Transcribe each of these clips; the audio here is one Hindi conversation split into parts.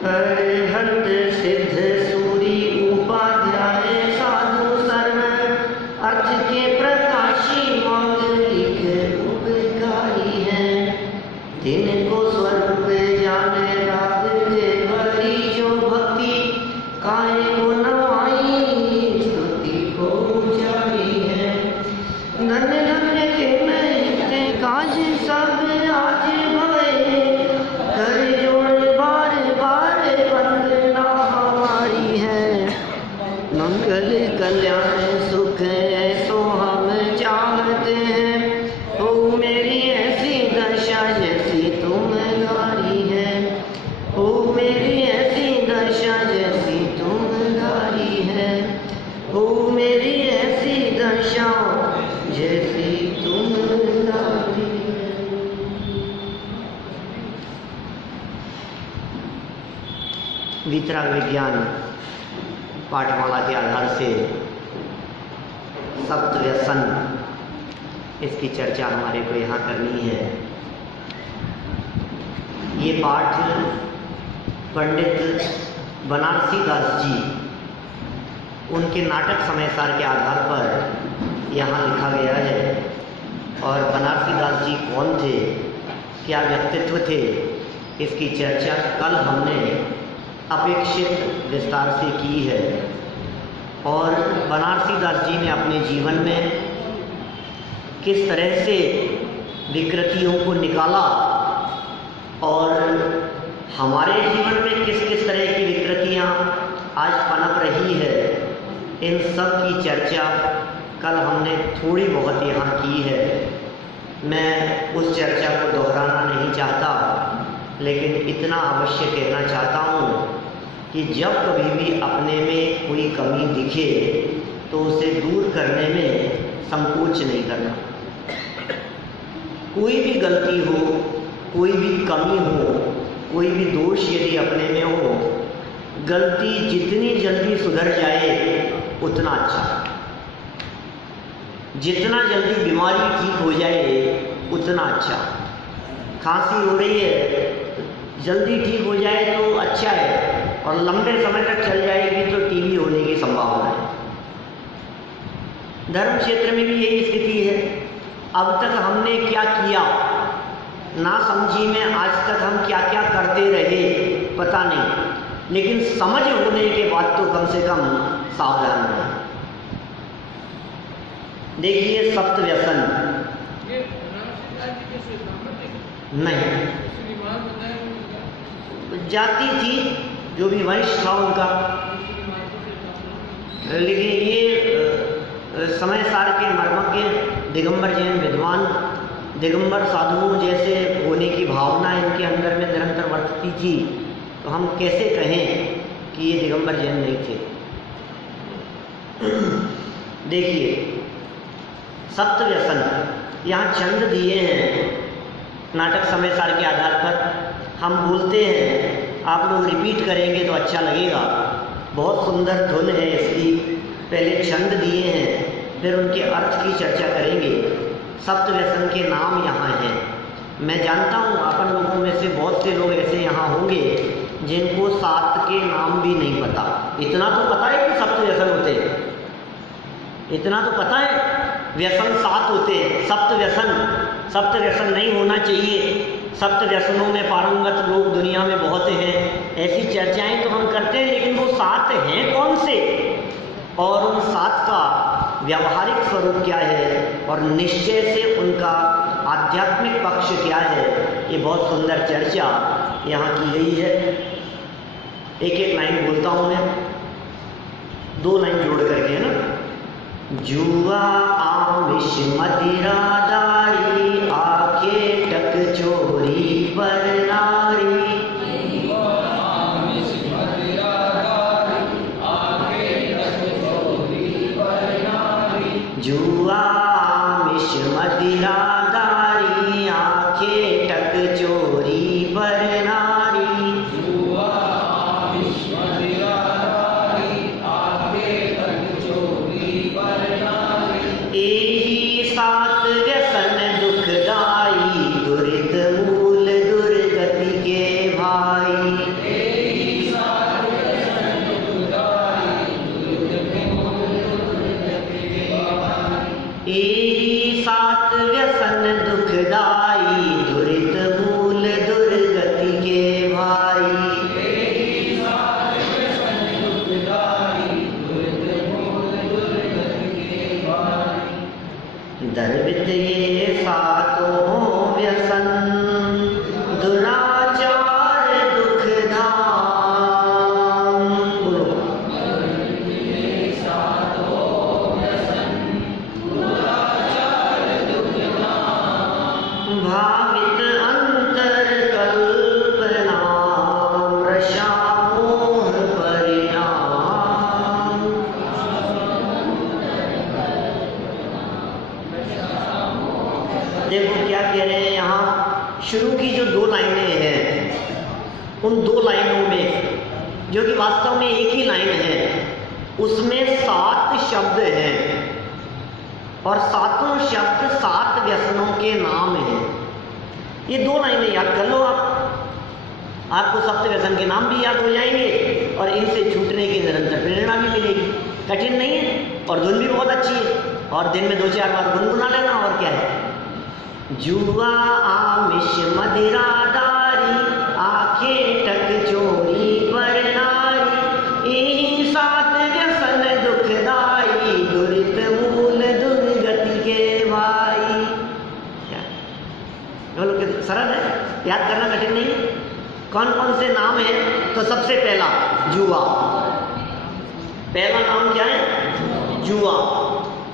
हरिहंत सिद्ध सूरी उपाध्याय साधु सर्व अर्थ के प्रकाशी मांगलिक उपकारी हैं। जिनको स्वरूप जाने राग जे भरी जो भक्ति काय को नवाई स्तुति को उचारी है। धन्य धन्य के नैते काज सब आज भवे कर जोड़ बार बार वंदना हमारी है। मंगल कल्याण सुख ऐसो हम चाहते हैं। हो मेरी ऐसी दशा जैसी तुम गारी है। हो मेरी ऐसी दशा जैसी तुम गारी है। हो मेरी ऐसी दशा जैसी तुम गारी है। वितराग विज्ञान पाठमाला के आधार से सप्त व्यसन इसकी चर्चा हमारे को यहाँ करनी है। ये पाठ पंडित बनारसी दास जी उनके नाटक समय सार के आधार पर यहाँ लिखा गया है। और बनारसी दास जी कौन थे, क्या व्यक्तित्व थे, इसकी चर्चा कल हमने अपेक्षित विस्तार से की है। और बनारसी दास जी ने अपने जीवन में किस तरह से विकृतियों को निकाला और हमारे जीवन में किस किस तरह की विकृतियाँ आज पनप रही है, इन सब की चर्चा कल हमने थोड़ी बहुत यहाँ की है। मैं उस चर्चा को दोहराना नहीं चाहता, लेकिन इतना अवश्य कहना चाहता हूँ कि जब कभी भी अपने में कोई कमी दिखे तो उसे दूर करने में संकोच नहीं करना। कोई भी गलती हो, कोई भी कमी हो, कोई भी दोष यदि अपने में हो, गलती जितनी जल्दी सुधर जाए उतना अच्छा। जितना जल्दी बीमारी ठीक हो जाए उतना अच्छा। खांसी हो रही है, जल्दी ठीक हो जाए तो अच्छा है, और लंबे समय तक चल जाएगी तो टीबी होने की संभावना है। धर्म क्षेत्र में भी यही स्थिति है। अब तक हमने क्या किया ना समझी में, आज तक हम क्या क्या करते रहे पता नहीं, लेकिन समझ होने के बाद तो कम से कम सावधान रहे। देखिए सप्त व्यसन नहीं, जाति थी जो भी वंश था उनका, लेकिन ये समय सार के मर्मज्ञ दिगंबर जैन विद्वान, दिगंबर साधुओं जैसे होने की भावना इनके अंदर में निरंतर वर्तती थी, तो हम कैसे कहें कि ये दिगंबर जैन नहीं थे। देखिए सप्त व्यसन यहाँ छंद दिए हैं नाटक समय सार के आधार पर। हम बोलते हैं, आप लोग रिपीट करेंगे तो अच्छा लगेगा। बहुत सुंदर धुन है इसकी। पहले छंद दिए हैं, फिर उनके अर्थ की चर्चा करेंगे। सप्त व्यसन के नाम यहाँ हैं। मैं जानता हूँ अपन लोगों में से बहुत से लोग ऐसे यहाँ होंगे जिनको सात के नाम भी नहीं पता। इतना तो पता है कि सप्त व्यसन होते हैं, इतना तो पता है व्यसन सात होते हैं। सप्त व्यसन नहीं होना चाहिए। सप्त व्यसनों में पारंगत लोग दुनिया में बहुत हैं, ऐसी चर्चाएं तो हम करते हैं, लेकिन वो सात हैं कौन से और उन सात का व्यावहारिक स्वरूप क्या है और निश्चय से उनका आध्यात्मिक पक्ष क्या है, ये बहुत सुंदर चर्चा यहाँ की गई है। एक एक लाइन बोलता हूँ मैं, दो लाइन जोड़ करके, है ना। जुआ आमिष मदिरादारी आखे टक चोरी पर नारी। जुआ आमिष मदिरादारी आखे टक चोरी पर नारी। एही सात व्यसन दुखदाई दुरित मूल दुर्गति उन 2 लाइनों में, जो कि वास्तव में एक ही लाइन है, उसमें 7 शब्द हैं और 7 शब्द 7 व्यसनों के नाम हैं। ये 2 लाइनें याद कर लो आपको 7 व्यसन के नाम भी याद हो जाएंगे और इनसे छूटने की निरंतर प्रेरणा भी मिलेगी। कठिन नहीं है और धुन भी बहुत अच्छी है, और दिन में 2-4 बार गुनगुना लेना। और क्या है? जुआ आमिष मदिरादारी, आंखें टक चोरी पर नारी, यही 7 व्यसन दुखदाई, दुरित मूल दुर्गति के भाई। क्या बोलो? कि सरल है, याद करना कठिन नहीं है। कौन कौन से नाम हैं? तो सबसे पहला जुआ, पहला नाम क्या है? जुआ।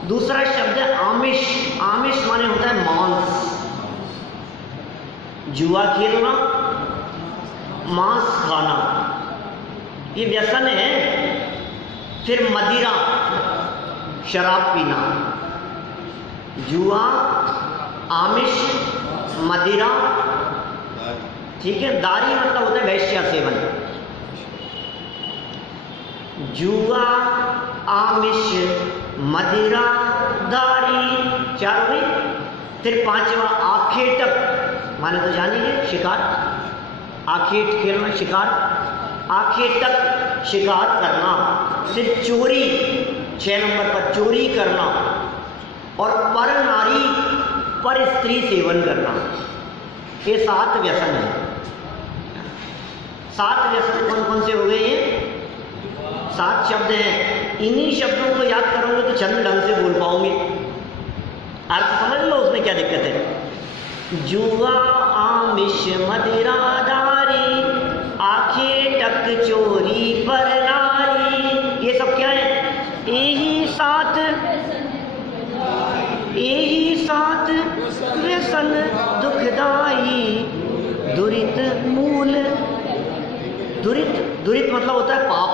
दूसरा शब्द है आमिष। आमिष माने होता है मांस। जुआ खेलना, मांस खाना, ये व्यसन है। फिर मदिरा, शराब पीना। जुआ, आमिष, मदिरा, ठीक है। दारी मतलब होता है वैश्या सेवन। जुआ, आमिष, मदिरा, दारी, 4 हुई। फिर 5वां आखेटक, माने तो जानिए शिकार। आखेट खेलना, शिकार। आखेटक, शिकार करना। फिर चोरी, 6 नंबर पर चोरी करना। और पर नारी, पर स्त्री सेवन करना। ये 7 व्यसन है। 7 व्यसन कौन कौन से हो गए हैं? 7 शब्द हैं। इन्हीं शब्दों को याद करोगे तो छंद ढंग से बोल पाओगे। अर्थ समझ लो, उसमें क्या दिक्कत है? जुआ, आमिष, मदिरा, दारी, आंखें टक चोरी पर नारी, ये सब क्या है? यही 7 व्यसन दुखदाई, दुरित मूल। दुरित मतलब होता है पाप।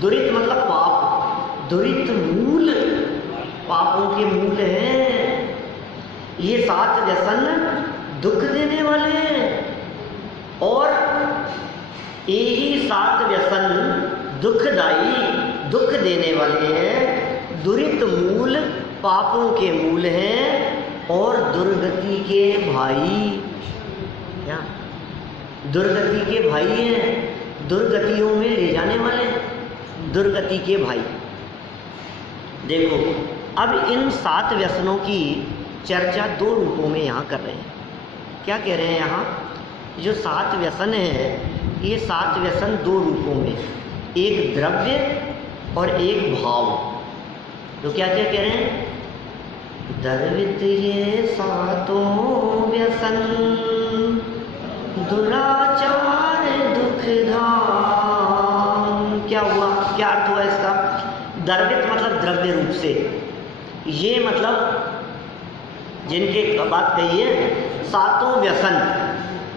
दुरित मतलब पाप। दुरित मूल, पापों के मूल हैं। ये 7 व्यसन दुख देने वाले हैं, और यही 7 व्यसन दुखदाई, दुख देने वाले हैं। दुरित मूल, पापों के मूल हैं, और दुर्गति के भाई। क्या? दुर्गति के भाई हैं, दुर्गतियों में ले जाने वाले, दुर्गति के भाई। देखो, अब इन 7 व्यसनों की चर्चा 2 रूपों में यहाँ कर रहे हैं। क्या कह रहे हैं यहाँ? जो 7 व्यसन है, ये 7 व्यसन 2 रूपों में, एक द्रव्य और एक भाव। तो क्या क्या कह रहे हैं? द्रवित ये 7 व्यसन, दुराचार दुखधाम। क्या हुआ? क्या अर्थ हुआ इसका? द्रवित मतलब द्रव्य रूप से, ये मतलब जिनके बात कही है 7 व्यसन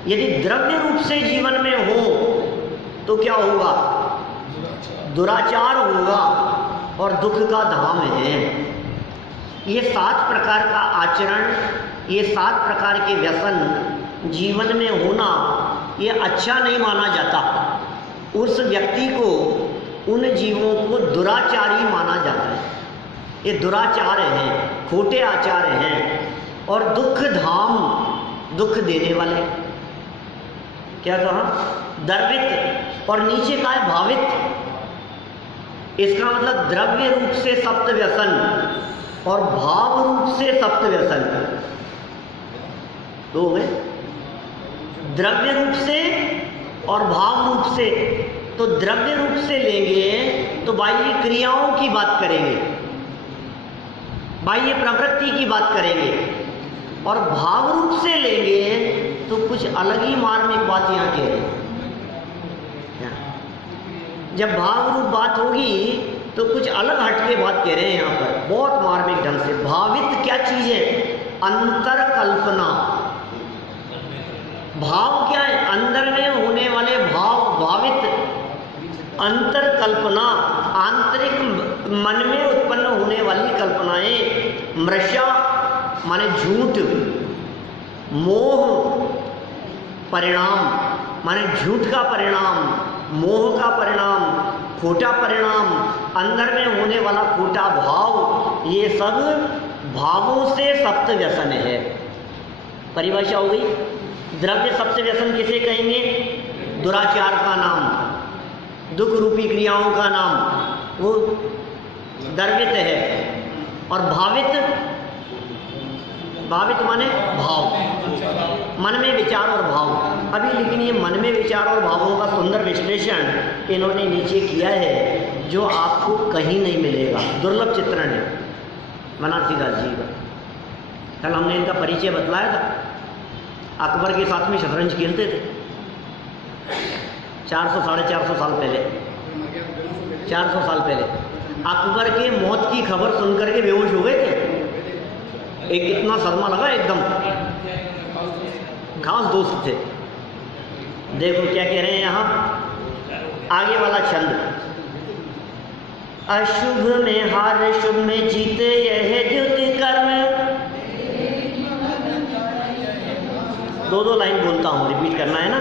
यदि द्रव्य रूप से जीवन में हो तो क्या होगा? दुराचार होगा और दुख का धाम है। ये 7 प्रकार का आचरण, ये 7 प्रकार के व्यसन जीवन में होना, ये अच्छा नहीं माना जाता। उस व्यक्ति को, उन जीवों को दुराचारी माना जाता है। ये दुराचार हैं, खोटे आचार हैं, और दुख धाम, दुख देने वाले। क्या कहा? द्रवित, और नीचे का है भावित। इसका मतलब द्रव्य रूप से 7 व्यसन और भाव रूप से 7 व्यसन। तो गए द्रव्य रूप से और भाव रूप से। तो द्रव्य रूप से लेंगे तो बाह्य क्रियाओं की बात करेंगे, बाह्य प्रवृत्ति की बात करेंगे, और भाव रूप से लेंगे तो कुछ अलग ही मार्मिक बात यहाँ कह रहे हैं। जब भाव रूप बात होगी तो कुछ अलग हटके बात कह रहे हैं यहाँ पर, बहुत मार्मिक ढंग से। भावित क्या चीज है? अंतर कल्पना। भाव क्या है? अंदर में होने वाले भाव, भावित। अंतर कल्पना, आंतरिक मन में उत्पन्न होने वाली कल्पनाएं। मृषा माने झूठ, मोह परिणाम, माने झूठ का परिणाम, मोह का परिणाम, खोटा परिणाम, अंदर में होने वाला खोटा भाव, ये सब भावों से सप्त व्यसन है। परिभाषा हो गई। द्रव्य सप्त व्यसन किसे कहेंगे? दुराचार का नाम, दुख रूपी क्रियाओं का नाम, वो द्रव्यत है। और भावित, भावित माने भाव, मन में विचार और भाव। अभी लेकिन ये मन में विचार और भावों का सुंदर विश्लेषण इन्होंने नीचे किया है, जो आपको कहीं नहीं मिलेगा, दुर्लभ चित्रण है बनारसी दास जी का। कल हमने इनका परिचय बतलाया था। अकबर के साथ में शतरंज खेलते थे 400 साढ़े 400 साल पहले, 400 साल पहले। अकबर के मौत की खबर सुनकर के बेहोश हो गए थे। एक इतना सदमा लगा, एकदम खास दोस्त थे। देखो क्या कह रहे हैं यहाँ, आगे वाला छंद। अशुभ में हार, शुभ में जीत, यह द्युति कर्म। दो लाइन बोलता हूँ, रिपीट करना है ना।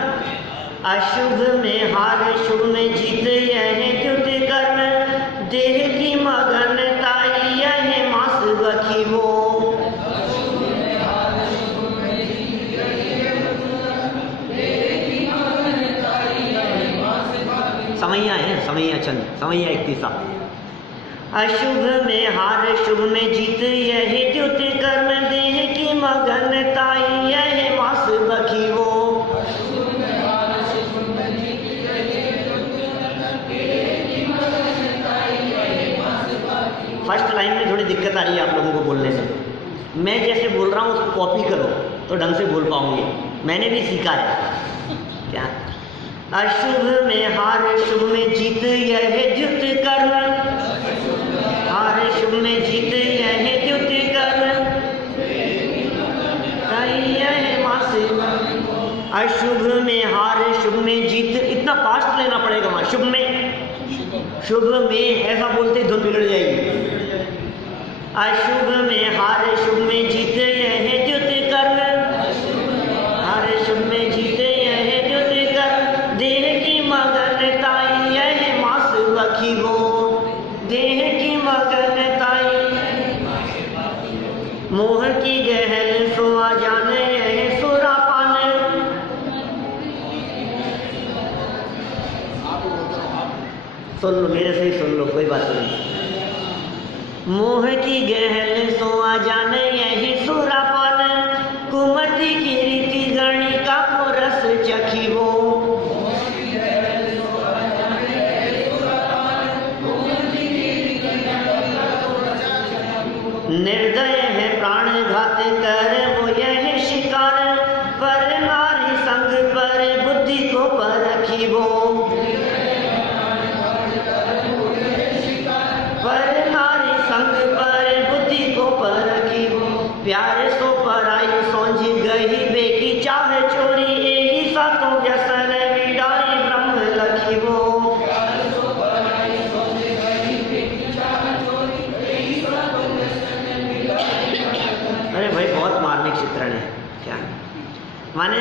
अशुभ में हार, शुभ में जीत, यह द्युति कर्म। देह की मगनताई, यह मास बखीबो। समैया है, समैया चंद, समैया 31। अशुभ में हार, शुभ में जीत, यह द्युति कर्म। देह की मगनताई, यह मास बखीबो। फर्स्ट लाइन में थोड़ी दिक्कत आ रही है आप लोगों को बोलने से। मैं जैसे बोल रहा हूँ उसको कॉपी करो तो ढंग से बोल पाऊंगी। मैंने भी सीखा है। क्या? अशुभ में हार, शुभ में जीत, यह द्युति कर्म। हार शुभ में जीत, यह द्युति कर्म। अशुभ में हार, शुभ में जीत, इतना फास्ट लेना पड़ेगा वहां। शुभ में, शुभ में ऐसा बोलते धुन बिगड़ जाएगी। अशुभ में हार, शुभ में जीत, यह द्युति कर्म। हार शुभ में जीत, यह द्युति कर्म। देह की मगनताई, यह मास बखीबो। देह की मगनताई, मोह की गहल सुआ जाने, यह सुरापान। सुन लो, मेरे से ही सुन लो, कोई बात नहीं। मोह की गहल सोआ जाने, यही सुरापान। कुमति की रीति गणिका को रस चखीबो। निर्दय है प्राण घात कर वो यह शिकार। पर नारी संग पर बुद्धि को परखीबो। पर नारी संग पर बुद्धि को परखीबो। प्यार सो पराई सोझ गही बेकी चाह चोरी। एही सातों व्यसन विडारी ब्रह्म लखीबो। अरे भाई बहुत मार्मिक चित्रण है। क्या माने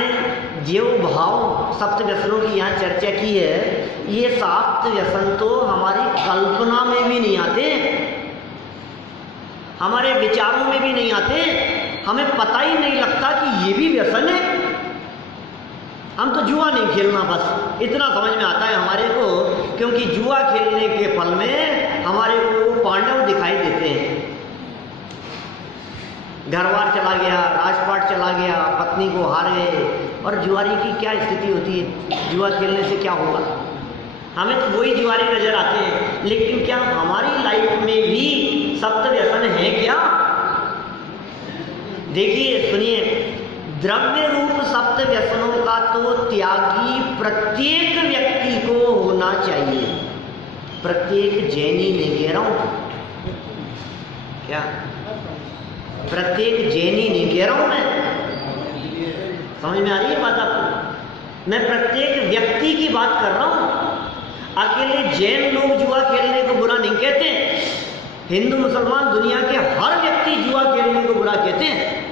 जो भाव सप्त व्यसनों की यहाँ चर्चा की है, ये सप्त व्यसन तो हमारी कल्पना में भी नहीं आते, हमारे विचारों में भी नहीं आते। हमें पता ही नहीं लगता कि ये भी व्यसन है। हम तो जुआ नहीं खेलना, बस इतना समझ में आता है हमारे को। क्योंकि जुआ खेलने के फल में हमारे को पांडव दिखाई देते हैं। घरवार चला गया, राजपाट चला गया, पत्नी को हार गए। और जुआरी की क्या स्थिति होती है? जुआ खेलने से क्या होगा? हमें तो वही जुआरी नजर आते हैं। लेकिन क्या हमारी लाइफ में भी सप्त व्यसन है क्या? देखिए, सुनिए, द्रव्य रूप सप्त व्यसनों का तो त्यागी प्रत्येक व्यक्ति को होना चाहिए। प्रत्येक जैनी नहीं कह रहा हूं, क्या प्रत्येक जैनी नहीं कह रहा हूं मैं। समझ में आ रही है बात आपको? मैं प्रत्येक व्यक्ति की बात कर रहा हूं। अकेले जैन लोग जुआ खेलने को बुरा नहीं कहते। हिंदू मुसलमान दुनिया के हर व्यक्ति जुआ खेलने को बुरा कहते हैं।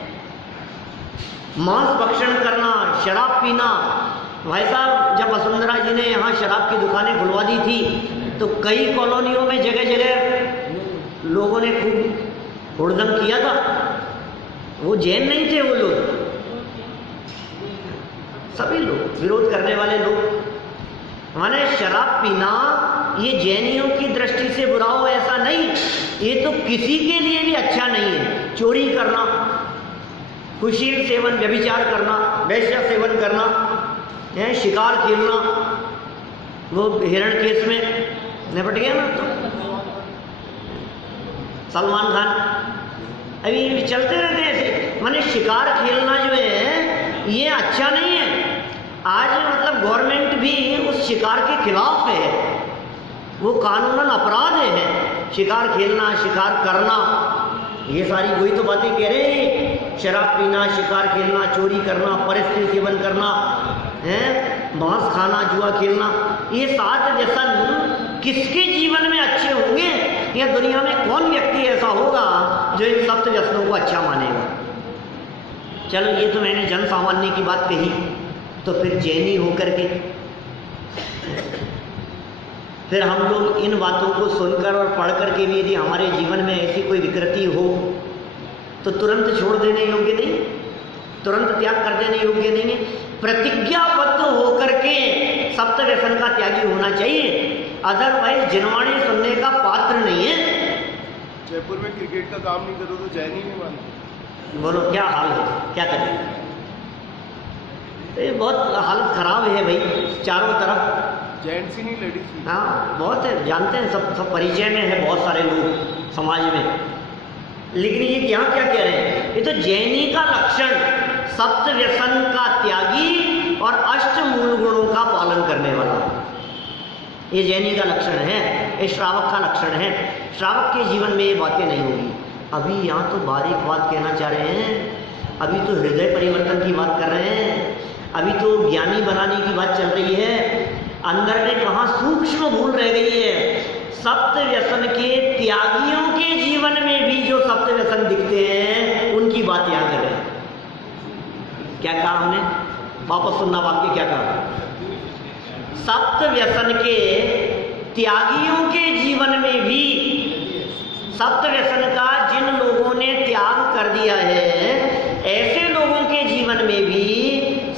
मांस भक्षण करना, शराब पीना, भाई साहब, जब वसुंधरा जी ने यहाँ शराब की दुकानें खुलवा दी थी तो कई कॉलोनियों में जगह जगह लोगों ने खूब हुड़दंग किया था। वो जैन नहीं थे, वो लोग सभी लोग विरोध करने वाले लोग। माने शराब पीना ये जैनियों की दृष्टि से बुरा हो ऐसा नहीं, ये तो किसी के लिए भी अच्छा नहीं है। चोरी करना, कुशील सेवन, व्यभिचार करना, वैश्या सेवन करना, शिकार खेलना, वो हिरण केस में निपट गया ना तो सलमान खान। अभी चलते रहते हैं ऐसे। माने शिकार खेलना जो है ये अच्छा नहीं है। आज मतलब गवर्नमेंट भी उस शिकार के खिलाफ है, वो कानूनन अपराध है शिकार खेलना, शिकार करना। ये सारी वही तो बातें कह रहे हैं, शराब पीना, शिकार खेलना, चोरी करना, परिस्थिति सेवन करना, मांस खाना, जुआ खेलना, ये 7 व्यसन किसके जीवन में अच्छे होंगे? या दुनिया में कौन व्यक्ति ऐसा होगा जो इन 7 व्यसनों को अच्छा मानेगा? चलो ये तो मैंने जन सामान्य की बात कही, तो फिर जैनी होकर के फिर हम लोग इन बातों को सुनकर और पढ़ कर के भी यदि हमारे जीवन में ऐसी कोई विकृति हो तो तुरंत छोड़ देने योग्य नहीं, तुरंत त्याग कर देने योग्य नहीं है। प्रतिज्ञाबद्ध होकर के 7 व्यसन का त्यागी होना चाहिए, अदरवाइज जिनवाणी सुनने का पात्र नहीं है। जयपुर में क्रिकेट का काम नहीं करो तो जैन ही नहीं मानते। बोलो क्या हाल है, क्या करें? ये बहुत हालत खराब है भाई चारों तरफ। जेंट्स ही नहीं, लेडीज भी। हाँ बहुत है, जानते हैं, सब परिचय में है बहुत सारे लोग समाज में। लेकिन ये यहाँ क्या कह रहे हैं? ये तो जैनी का लक्षण 7 व्यसन का त्यागी और 8 मूल गुणों का पालन करने वाला, ये जैनी का लक्षण है, ये श्रावक का लक्षण है। श्रावक के जीवन में ये बातें नहीं होगी। अभी यहाँ तो बारीक बात कहना चाह रहे हैं, अभी तो हृदय परिवर्तन की बात कर रहे हैं, अभी तो ज्ञानी बनाने की बात चल रही है। अंदर में कहाँ सूक्ष्म भूल रह गई है। 7 व्यसन के त्यागियों के जीवन में भी जो 7 व्यसन दिखते हैं उनकी बात यहाँ कर रहे हैं। क्या कहा हमने? वापस सुनना वाक्य क्या कहा? 7 व्यसन के त्यागियों के जीवन में भी, 7 व्यसन का जिन लोगों ने त्याग कर दिया है ऐसे लोगों के जीवन में भी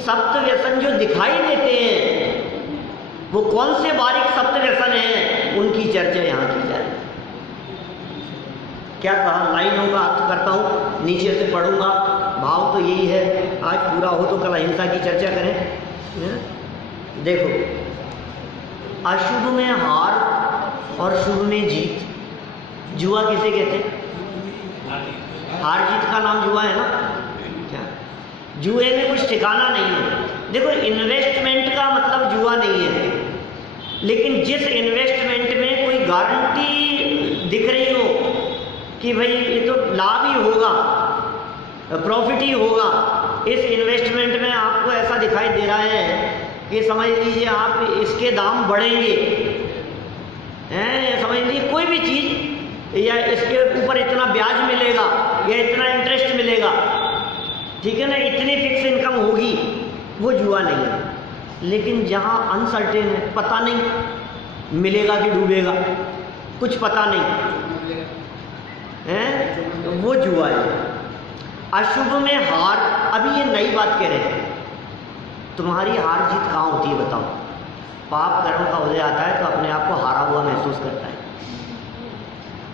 7 व्यसन जो दिखाई देते हैं, वो कौन से बारीक 7 व्यसन हैं, उनकी चर्चा यहाँ की जाए। क्या कहा? लाइनों का अर्थ करता हूँ, नीचे से पढ़ूंगा। भाव तो यही है, आज पूरा हो तो कल अहिंसा की चर्चा करें। देखो, अशुभ में हार और शुभ में जीत। जुआ किसे कहते हैं? हार जीत का नाम जुआ है ना। क्या जुए में कुछ ठिकाना नहीं है। देखो, इन्वेस्टमेंट का मतलब जुआ नहीं है, लेकिन जिस इन्वेस्टमेंट में कोई गारंटी दिख रही हो कि भाई ये तो लाभ ही होगा, प्रॉफिट ही होगा, इस इन्वेस्टमेंट में आपको ऐसा दिखाई दे रहा है कि समझ लीजिए आप इसके दाम बढ़ेंगे, समझ लीजिए कोई भी चीज़, या इसके ऊपर इतना ब्याज मिलेगा या इतना इंटरेस्ट मिलेगा, ठीक है ना, इतनी फिक्स इनकम होगी, वो जुआ नहीं है। लेकिन जहाँ अनसर्टेन है, पता नहीं मिलेगा कि डूबेगा, कुछ पता नहीं है, वो जुआ है। अशुभ में हार, अभी ये नई बात कह रहे हैं। तुम्हारी हार जीत कहाँ होती है बताओ? पाप कर्म का उदय आता है तो अपने आप को हारा हुआ महसूस करता है,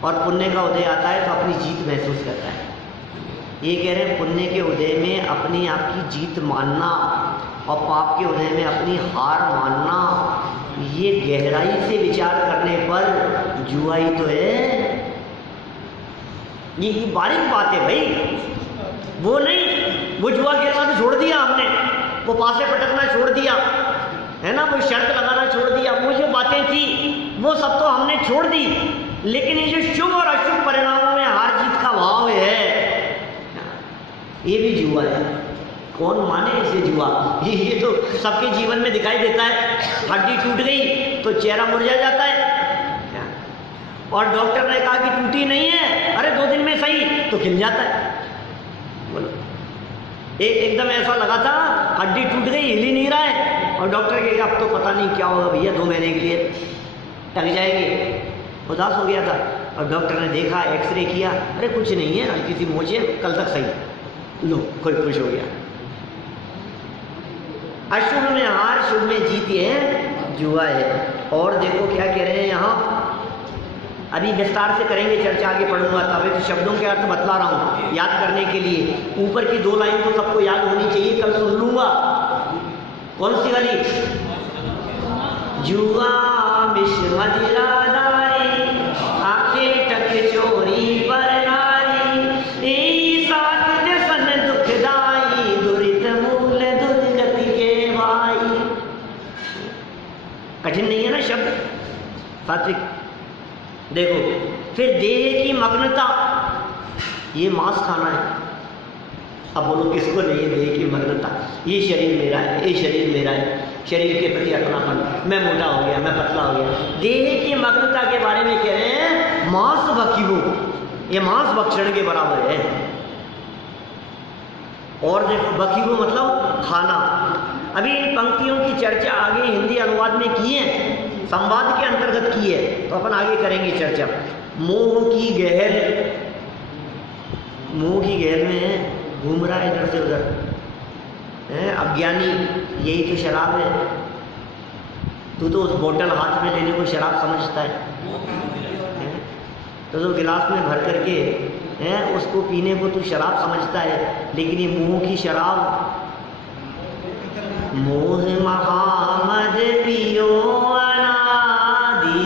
और पुण्य का उदय आता है तो अपनी जीत महसूस करता है। ये कह रहे हैं पुण्य के उदय में अपनी आपकी जीत मानना और पाप के उदय में अपनी हार मानना, ये गहराई से विचार करने पर जुआ ही तो है। ये बारीक बात है भाई, वो नहीं, वो जुआ खेलना तो छोड़ दिया हमने, वो पासे पटकना छोड़ दिया है ना, वो शर्त लगाना छोड़ दिया, वो जो बातें थी वो सब तो हमने छोड़ दी। लेकिन ये जो शुभ और अशुभ परिणामों में हार जीत का भाव है, ये भी जुआ है। कौन माने इसे जुआ? ये तो सबके जीवन में दिखाई देता है। हड्डी टूट गई तो चेहरा मुरझा जाता है, और डॉक्टर ने कहा कि टूटी नहीं है, अरे 2 दिन में सही, तो खिल जाता है। बोलो, एकदम ऐसा लगा था हड्डी टूट गई, हिल ही नहीं रहा है, और डॉक्टर कहेगा अब तो पता नहीं क्या होगा भैया, 2 महीने के लिए टक जाएंगे। उदास हो गया था और डॉक्टर ने देखा, एक्सरे किया, अरे कुछ नहीं है, हल्की सी मोच है, कल तक सही। लो, कोई खुश हो गया। अशुभ में हार, शुभ में जीत, है जुआ है। और देखो क्या कह रहे हैं यहाँ, अभी विस्तार से करेंगे चर्चा, आगे पढ़ूंगा, तभी तो शब्दों के अर्थ बतला रहा हूँ याद करने के लिए। ऊपर की 2 लाइन तो सबको याद होनी चाहिए, कल सुन लूंगा। कौन सी वाली? जुआ विष मदिरा दारी, आंखें टक चोरी पर नारी, ए साथ जसन दुखदाई, दुरित मूल दुर्गति के भाई। कठिन नहीं है ना शब्द, सात्विक। देखो फिर देह की मग्नता, ये मांस खाना है। अब बोलो किसको नहीं है देह की मग्नता? ये शरीर मेरा है, ये शरीर मेरा है, शरीर के प्रति अपनापन, मैं मोटा हो गया, मैं पतला हो गया। देह की मग्नता के बारे में कह रहे हैं मांस भक्षिबो, ये मांस भक्षण के बराबर है। और देखो भक्षिबो मतलब खाना। अभी इन पंक्तियों की चर्चा आगे हिंदी अनुवाद में की है, संवाद के अंतर्गत की है, तो अपन आगे करेंगे चर्चा। मोह की गहर, मोह की गहर में घूम रहा है इधर से उधर, अज्ञानी, यही तो शराब है। तू तो उस बोतल हाथ में लेने को शराब समझता है, तो गिलास में भर करके उसको पीने को तू शराब समझता है, लेकिन ये मोह की शराब। मोह महामद पियो अनादि,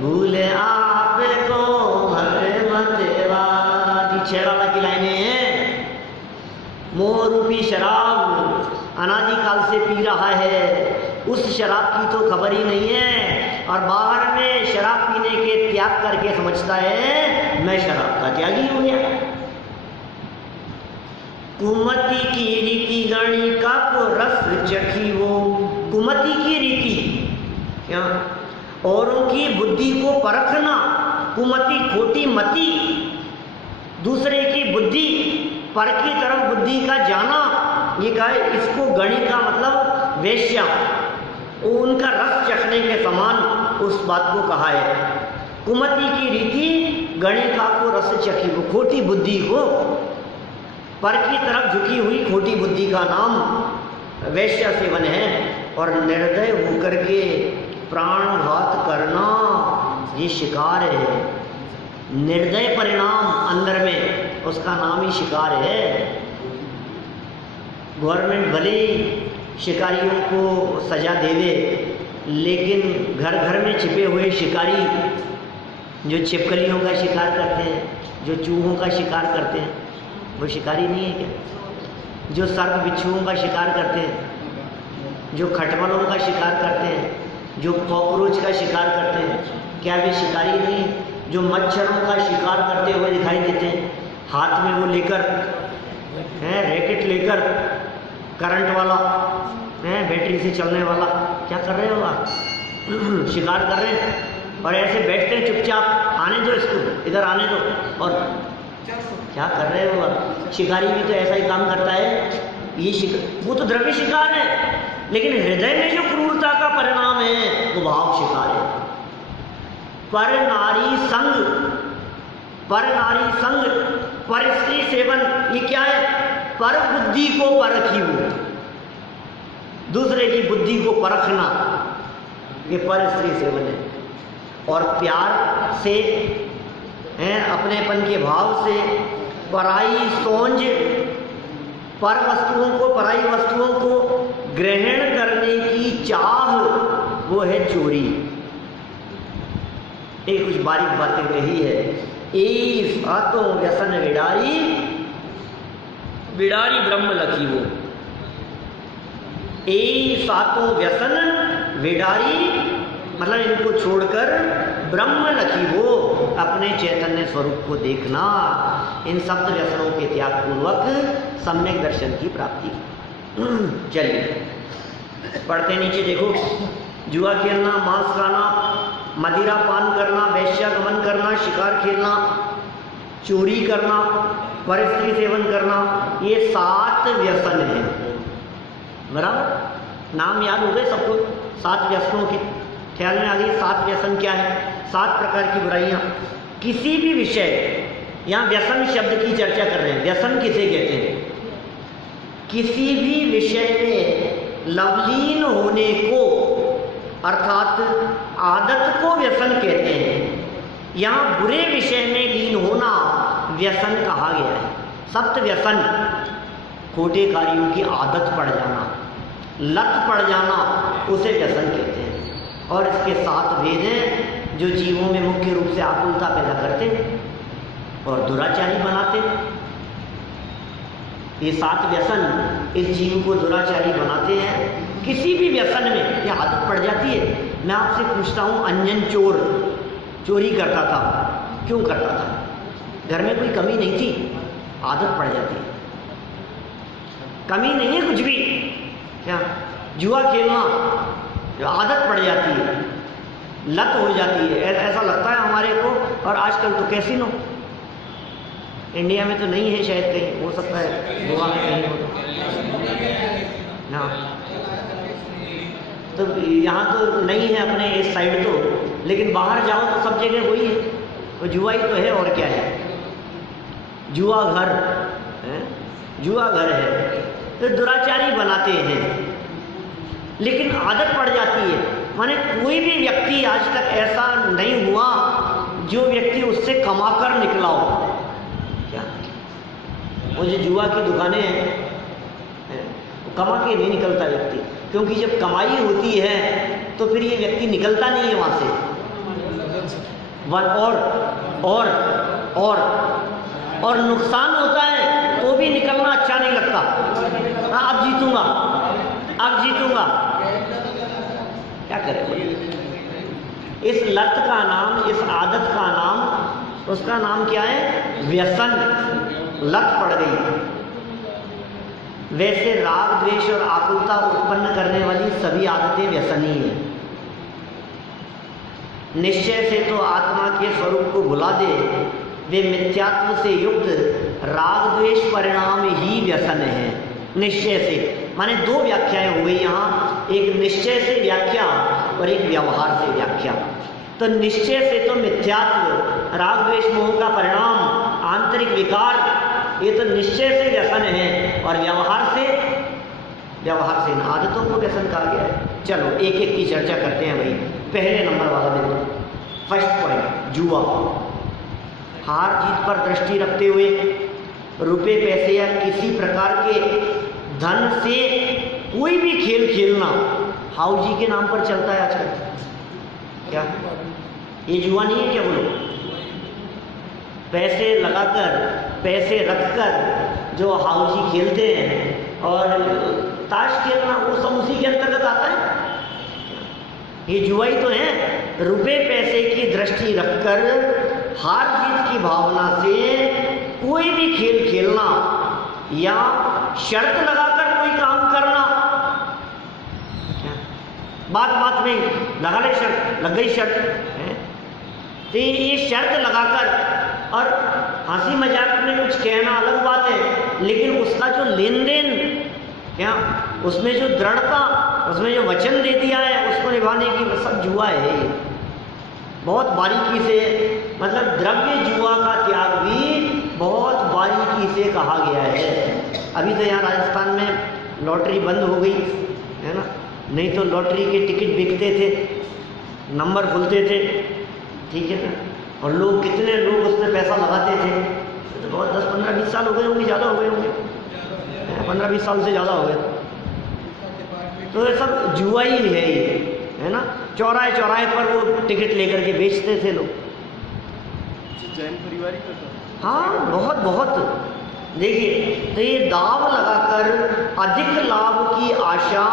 भूल आपको भगवतवादी। छेड़ाला की लाइनें हैं। मोह रूपी शराब अनादि काल से पी रहा है, उस शराब की तो खबर ही नहीं है, और बाहर में शराब पीने के त्याग करके समझता है मैं शराब का त्यागी हो गया। कुमति की रीति गणिका को रस चखी वो, कुमति की रीति क्या? औरों की बुद्धि को परखना, कुमति खोटी मति, दूसरे की बुद्धि पर की तरफ बुद्धि का जाना, ये कहा इसको गणिका मतलब वेश्या, उनका रस चखने के समान उस बात को कहा है। कुमति की रीति गणिका को रस चखी वो, खोटी बुद्धि को, पर की तरफ झुकी हुई खोटी बुद्धि का नाम वैश्य सेवन है। और निर्दय होकर के प्राणघात करना ये शिकार है। निर्दय परिणाम अंदर में, उसका नाम ही शिकार है। गवर्नमेंट भले शिकारियों को सजा देवे, लेकिन घर घर में छिपे हुए शिकारी जो छिपकलियों का शिकार करते हैं, जो चूहों का शिकार करते हैं, वो शिकारी नहीं है क्या? जो सर्प बिच्छुओं का शिकार करते हैं, जो खटमलों का शिकार करते हैं, जो कॉकरोच का शिकार करते हैं, क्या वे शिकारी नहीं? जो मच्छरों का शिकार करते हुए दिखाई देते हैं, हाथ में वो लेकर रैकेट लेकर, करंट वाला बैटरी से चलने वाला, क्या कर रहे हो आप? शिकार कर रहे हैं। और ऐसे बैठते हैं चुपचाप, आने दो इसको, इधर आने दो, और क्या कर रहे हो आप? शिकारी भी तो ऐसा ही काम करता है। ये वो तो द्रव्य शिकार है, लेकिन हृदय में जो क्रूरता का परिणाम है वो भाव शिकार है। पर नारी संग, पर नारी संग, पर स्त्री सेवन, ये क्या है? पर बुद्धि को परखी हो, दूसरे की बुद्धि को परखना, ये पर स्त्री सेवन है। और प्यार से अपनेपन के भाव से पराई सोंज, पर वस्तुओं को, पराई वस्तुओं को ग्रहण करने की चाह, वो है चोरी। एक कुछ बारीक बातें कही है। ए सातों व्यसन विडारी, विडारी ब्रह्म लखी वो। ए सातों व्यसन विडारी मतलब इनको छोड़कर ब्रह्म लखी हो, अपने चैतन्य स्वरूप को देखना, इन सप्त व्यसनों के त्याग पूर्वक सम्यक दर्शन की प्राप्ति। चलिए पढ़ते नीचे देखो। जुआ खेलना, मांस खाना, मदिरा पान करना, वैश्यागमन करना, शिकार खेलना, चोरी करना, पर स्त्री सेवन करना, ये 7 व्यसन हैं। बराबर? नाम याद हो गए सबको? 7 व्यसनों के ख्याल में आ गई? 7 व्यसन क्या है? 7 प्रकार की बुराइयां। किसी भी विषय, यहाँ व्यसन शब्द की चर्चा कर रहे हैं। व्यसन किसे कहते हैं? किसी भी विषय में लवलीन होने को, अर्थात आदत को व्यसन कहते हैं। यहाँ बुरे विषय में लीन होना व्यसन कहा गया है। सप्त व्यसन, खोटे कार्यों की आदत पड़ जाना, लत पड़ जाना, उसे व्यसन कहते हैं। और इसके 7 भेद हैं जो जीवों में मुख्य रूप से आकुलता पैदा करते और दुराचारी बनाते। ये 7 व्यसन इस जीव को दुराचारी बनाते हैं। किसी भी व्यसन में ये आदत पड़ जाती है। मैं आपसे पूछता हूँ, अंजन चोर चोरी करता था, क्यों करता था? घर में कोई कमी नहीं थी, आदत पड़ जाती है। कमी नहीं है कुछ भी, क्या? जुआ खेलना, जो आदत पड़ जाती है, लत हो जाती है। ऐसा लगता है हमारे को। और आजकल तो कैसीनो, इंडिया में तो नहीं है, शायद कहीं हो सकता है गोवा में कहीं हो ना, तो यहाँ तो नहीं है अपने इस साइड तो, लेकिन बाहर जाओ तो सब जगह वही है, वो जुआ ही तो है। और क्या है? जुआ घर है, जुआ घर है, तो दुराचारी बनाते हैं। लेकिन आदत पड़ जाती है। माने कोई भी व्यक्ति आज तक ऐसा नहीं हुआ जो व्यक्ति उससे कमाकर निकला हो। क्या? वो जो जुआ की दुकानें हैं, कमा के नहीं निकलता व्यक्ति, क्योंकि जब कमाई होती है तो फिर ये व्यक्ति निकलता नहीं है वहाँ से। और नुकसान होता है तो भी निकलना अच्छा नहीं लगता। हाँ, अब जीतूंगा, अब जीतूंगा, क्या करें? इस लत का नाम, इस आदत का नाम, उसका नाम क्या है? व्यसन। लत पड़ गई। वैसे राग, द्वेष और आकुलता उत्पन्न करने वाली सभी आदतें व्यसन ही हैं। निश्चय से तो आत्मा के स्वरूप को भुला दे, वे मिथ्यात्व से युक्त राग द्वेष परिणाम ही व्यसन है। निश्चय से माने 2 व्याख्याएं हो गई यहाँ, एक निश्चय से व्याख्या और एक व्यवहार से व्याख्या। तो निश्चय से तो मिथ्यात्व, राग द्वेष मोह का परिणाम, आंतरिक विकार, ये तो निश्चय से व्यसन है। और व्यवहार से इन आदतों को व्यसन कहा गया है। चलो एक एक की चर्चा करते हैं। भाई पहले नंबर वाला देखो, फर्स्ट पॉइंट, जुआ। हार जीत पर दृष्टि रखते हुए रुपए पैसे या किसी प्रकार के धन से कोई भी खेल खेलना हाउजी के नाम पर चलता है आजकल। क्या ये जुआ नहीं है क्या? बोलो। पैसे लगाकर, पैसे रखकर जो हाउजी खेलते हैं और ताश खेलना, वो सब उसी के अंतर्गत आता है। ये जुआ ही तो है। रुपए पैसे की दृष्टि रखकर हार जीत की भावना से कोई भी खेल खेलना या शर्त लगाकर कोई काम करना। बात बात में लगा ले शर्त, लग गई शर्त है, तो ये शर्त लगाकर और हंसी मजाक में कुछ कहना अलग बात है, लेकिन उसका जो लेन देन, क्या उसमें जो दृढ़ता, उसमें जो वचन दे दिया है उसको निभाने की, सब जुआ है। बहुत बारीकी से, मतलब द्रव्य जुआ का त्याग भी बहुत बारीकी से कहा गया है। अभी तो यहाँ राजस्थान में लॉटरी बंद हो गई है ना, नहीं तो लॉटरी के टिकट बिकते थे, नंबर खुलते थे, ठीक है ना, और लोग, कितने लोग उसमें पैसा लगाते थे। तो बहुत 10-15-20 साल हो गए होंगे, ज़्यादा हो गए होंगे, 15-20 साल से ज़्यादा हो गए। तो ये सब जुआ ही है ये, है ना। चौराहे चौराहे पर वो टिकट लेकर के बेचते थे लोग। जैन परिवार ही करता है। हाँ, बहुत बहुत। देखिए, तो ये दाव लगाकर अधिक लाभ की आशा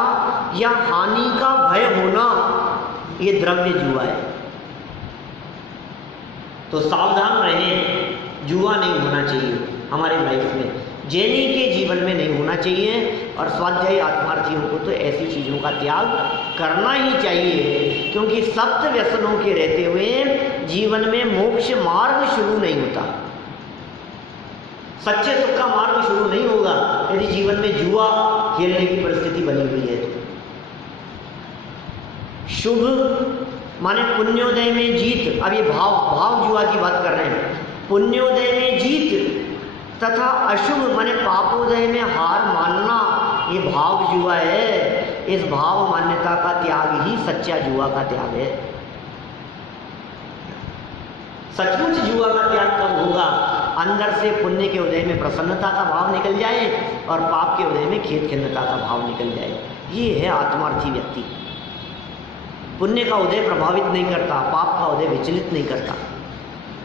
या हानि का भय होना, ये द्रव्य जुआ है। तो सावधान रहें, जुआ नहीं होना चाहिए हमारे लाइफ में, जैनी के जीवन में नहीं होना चाहिए। और स्वाध्यायी आत्मार्थियों को तो ऐसी चीज़ों का त्याग करना ही चाहिए, क्योंकि सप्त व्यसनों के रहते हुए जीवन में मोक्ष मार्ग शुरू नहीं होता, सच्चे सुख का मार्ग शुरू नहीं होगा यदि जीवन में जुआ खेलने की परिस्थिति बनी हुई है। शुभ माने पुण्योदय में जीत। अब ये भाव जुआ की बात कर रहे हैं। पुण्योदय में जीत तथा अशुभ माने पापोदय में हार मानना, ये भाव जुआ है। इस भाव मान्यता का त्याग ही सच्चा जुआ का त्याग है। सचमुच जुआ का त्याग कब होगा? अंदर से पुण्य के उदय में प्रसन्नता का भाव निकल जाए और पाप के उदय में खेद खिन्नता का भाव निकल जाए। ये है आत्मार्थी व्यक्ति। पुण्य का उदय प्रभावित नहीं करता, पाप का उदय विचलित नहीं करता।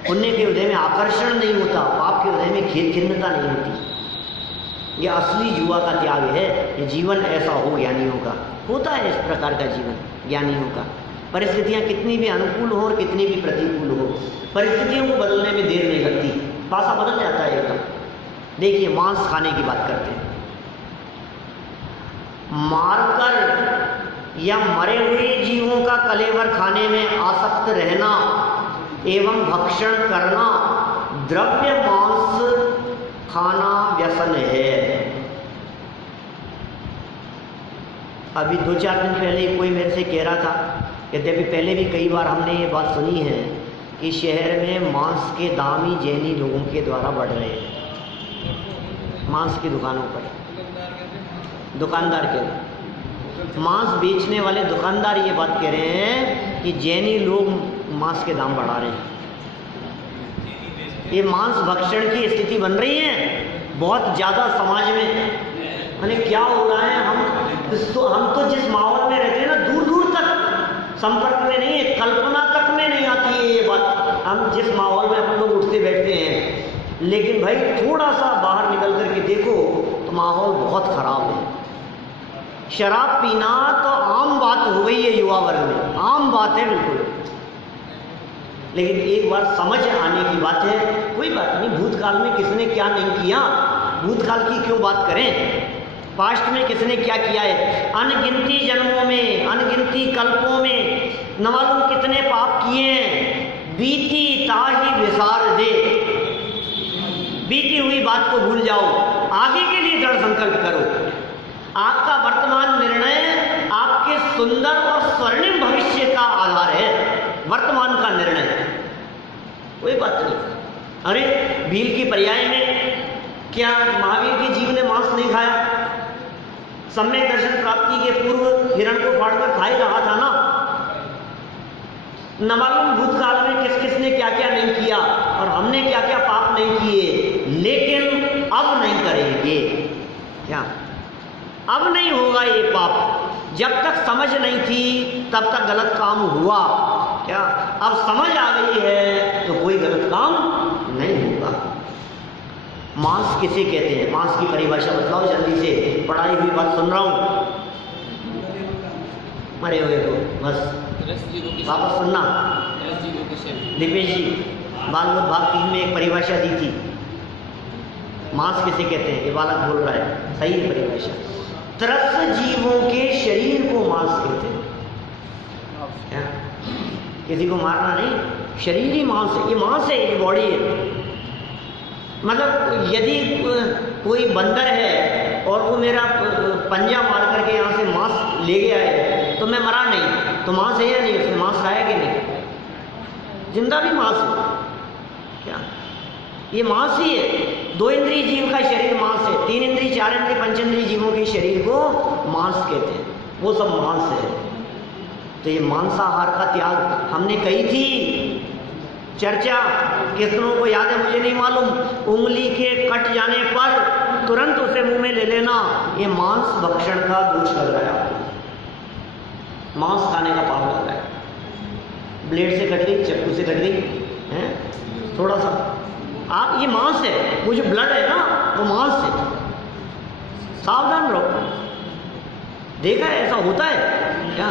पुण्य के उदय में आकर्षण नहीं होता, पाप के उदय में खेद खिन्नता नहीं होती। यह असली जुआ का त्याग है। ये जीवन ऐसा हो ज्ञानियों का, होता है इस प्रकार का जीवन ज्ञानियों का। परिस्थितियाँ कितनी भी अनुकूल हो और कितनी भी प्रतिकूल हो, परिस्थितियों को बदलने में देर नहीं लगती, पासा बदल जाता है एकदम। देखिए मांस खाने की बात करते हैं। मारकर या मरे हुए जीवों का कलेवर खाने में आसक्त रहना एवं भक्षण करना द्रव्य मांस खाना व्यसन है। अभी 2-4 दिन पहले कोई मेरे से कह रहा था, यद्यपि पहले भी कई बार हमने ये बात सुनी है कि शहर में मांस के दाम ही जैनी लोगों के द्वारा बढ़ रहे हैं। मांस की दुकानों पर दुकानदार के मांस बेचने वाले दुकानदार ये बात कह रहे हैं कि जैनी लोग मांस के दाम बढ़ा रहे हैं। ये मांस भक्षण की स्थिति बन रही है बहुत ज़्यादा समाज में। माने क्या हो रहा है, हम तो जिस माहौल में रहते हैं ना, दूर दूर तक संपर्क में नहीं है, कल्पना तक में नहीं आती है ये बात। हम जिस माहौल में अपन लोग उठते बैठते हैं, लेकिन भाई थोड़ा सा बाहर निकल करके देखो तो माहौल बहुत खराब है। शराब पीना तो आम बात हो गई है युवा वर्ग में, आम बात है बिल्कुल। लेकिन एक बार समझ आने की बात है। कोई बात नहीं, भूतकाल में किसने क्या नहीं किया, भूतकाल की क्यों बात करें, पास्ट में किसने क्या किया है। अनगिनती जन्मों में, अनगिनती कल्पों में न मालूम कितने पाप किए हैं। बीती ताही विसार दे, बीती हुई बात को भूल जाओ, आगे के लिए दृढ़ संकल्प करो। आपका वर्तमान निर्णय आपके सुंदर और स्वर्णिम भविष्य का आधार है। वर्तमान का निर्णय, कोई बात नहीं। अरे भील की पर्याय में क्या महावीर की जीव ने मांस नहीं खाया? सम्यक दर्शन प्राप्ति के पूर्व हिरण को फाड़कर खा ही रहा था ना। न मालूम भूतकाल में किस किस ने क्या क्या नहीं किया और हमने क्या क्या पाप नहीं किए, लेकिन अब नहीं करेंगे। क्या अब नहीं होगा ये पाप? जब तक समझ नहीं थी तब तक गलत काम हुआ। क्या अब समझ आ गई है तो कोई गलत काम नहीं होगा। मांस किसे कहते हैं? मांस की परिभाषा बताओ जल्दी से, पढ़ाई हुई बात सुन रहा हूँ। मरे हुए को बस वापस सुनना। दिपेश जी भागवत भाग 3 में एक परिभाषा दी थी, मांस किसे कहते हैं? ये बालक बोल रहा है, सही है परिभाषा। त्रस्त जीवों के शरीर को मांस कहते हैं। क्या? किसी को मारना नहीं, शरीर ही मांस है। ये मांस है, ये बॉडी है। मतलब यदि कोई बंदर है और वो मेरा पंजा मार करके यहाँ से मांस ले गया है तो मैं मरा नहीं, तो मांस है या नहीं? उसने मांस खाया कि नहीं? जिंदा भी मांस है। क्या ये मांस ही है? 2 इंद्रिय जीव का शरीर मांस है, 3 इंद्रिय 4 इंद्रिय 5 इंद्रिय जीवों के शरीर को मांस कहते हैं। वो सब मांस है। तो ये मांसाहार का त्याग हमने कही थी चर्चा, कितनों को याद है मुझे नहीं मालूम। उंगली के कट जाने पर तुरंत उसे मुंह में ले लेना, ये मांस भक्षण का दोष लग रहा है आपको, मांस खाने का पाप लग रहा है। ब्लेड से कट गई, चाकू से कट गई है, थोड़ा सा आप, ये मांस है। वो जो ब्लड है ना वो मांस है। सावधान रहो। देखा है ऐसा होता है क्या?